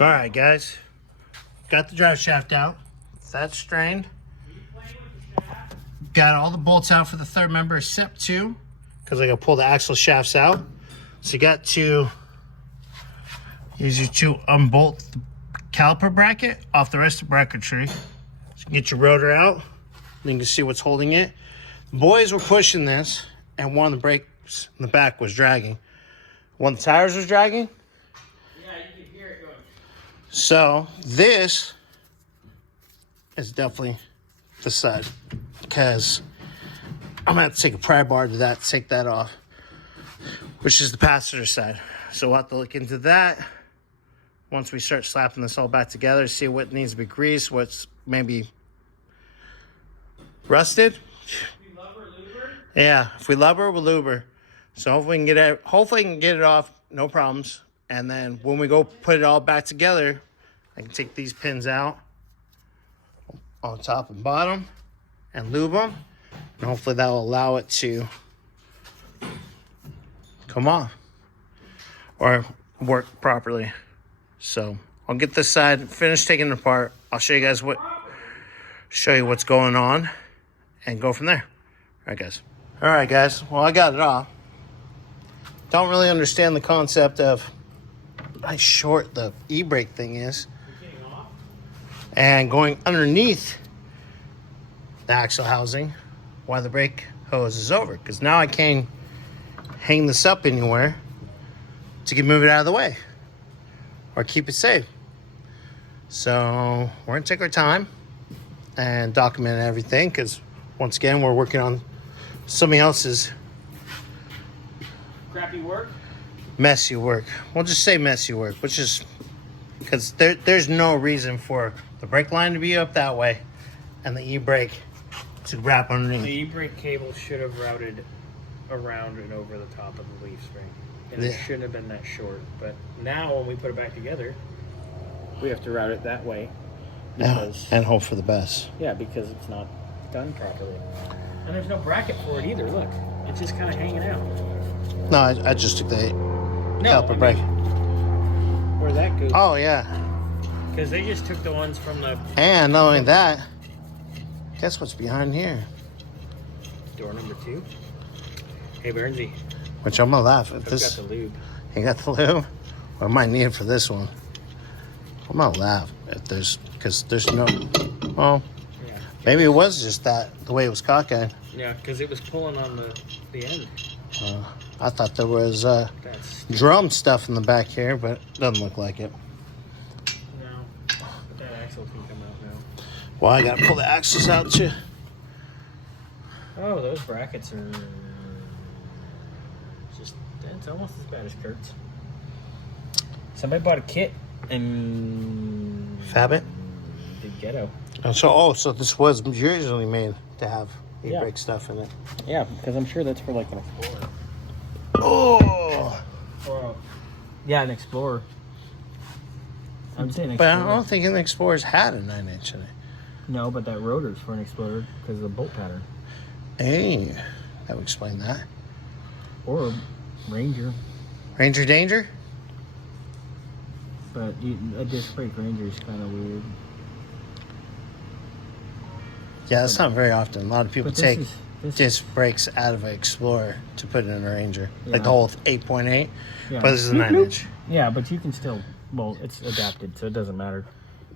All right, guys. Got the drive shaft out. That's strained. Got all the bolts out for the third member except two, because I got to pull the axle shafts out. So you got to use your to unbolt the caliper bracket off the rest of the bracketry. So you can get your rotor out. And you can see what's holding it. The boys were pushing this, and one of the brakes in the back was dragging. One of the tires was dragging. Yeah, you can hear it going. So this is definitely the side, because I'm gonna have to take a pry bar to that to take that off, which is the passenger side. So we'll have to look into that once we start slapping this all back together, see what needs to be greased, what's maybe rusted. Yeah, if we lubber, we'll luber. So hopefully we can get it. Hopefully I can get it off, no problems. And then when we go put it all back together, I can take these pins out on top and bottom and lube them, and hopefully that will allow it to come off or work properly. So I'll get this side finished taking it apart. I'll show you guys what's going on and go from there. All right, guys. Well, I got it off. Don't really understand the concept of how short the e-brake thing is and going underneath the axle housing while the brake hose is over, because now I can't hang this up anywhere to move it out of the way or keep it safe. So we're gonna take our time and document everything, because once again we're working on somebody else's Crappy work? messy work. We'll just say messy work, which is because there's no reason for the brake line to be up that way and the e-brake to wrap underneath. The e-brake cable should have routed around and over the top of the leaf spring. And it shouldn't have been that short. But now when we put it back together, we have to route it that way. Because, and hope for the best. Yeah, because it's not done properly. And there's no bracket for it either. Look, it's just kind of hanging out. No, I just took the caliper brake. Where that goes. Oh, yeah. Because they just took the ones from the... And not only that, guess what's behind here? Door number 2. Hey, Bernsey. Which I'm going to laugh at I've this. got the lube. You got the lube? Well, I might need it for this one. I'm going to laugh at this, because there's no... Well, Yeah. maybe it was just that, the way it was cockeyed. Yeah, because it was pulling on the end. I thought there was That's... drum stuff in the back here, but it doesn't look like it. No. But that axle can come out now. Well, I got to pull the axles out too. Oh, those brackets are just, it's almost as bad as Kurt's. Somebody bought a kit and Fab it? the ghetto. So this was usually made to have e-brake stuff in it. Yeah, because I'm sure that's for like an Explorer. Oh! Or an Explorer. I'm saying But Explorer. I don't think an Explorer's had a 9-inch in it. No, but that rotor's for an Explorer because of the bolt pattern. Hey, that would explain that. Or Ranger. Ranger Danger? But a disc brake Ranger is kind of weird. Yeah, that's not very often. A lot of people But take this disc brakes out of an Explorer to put it in a Ranger. Yeah. Like the whole 8.8. Yeah. But this is a 9-inch. Yeah, but you can still, well, it's adapted, so it doesn't matter.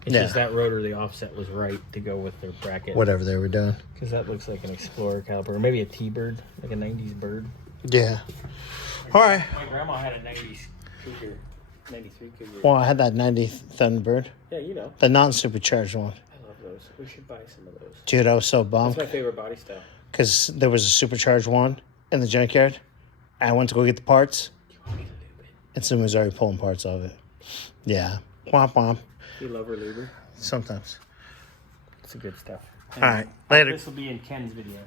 It's Yeah. just that rotor, the offset was right to go with their bracket. Whatever they were doing. Because that looks like an Explorer caliper, or maybe a T-Bird, like a 90s bird. Yeah. All right. My grandma had a 90s Cougar, 93 Cougar. Well, I had that 90 Thunderbird. Yeah, you know. The non-supercharged one. I love those. We should buy some of those. Dude, I was so bummed. That's my favorite body style. Because there was a supercharged one in the junkyard. I went to go get the parts. Do you want me to lube it? And someone was already pulling parts of it. Yeah. Womp womp. You love her luber? Sometimes. It's a good stuff. All right. Later. This will be in Ken's video.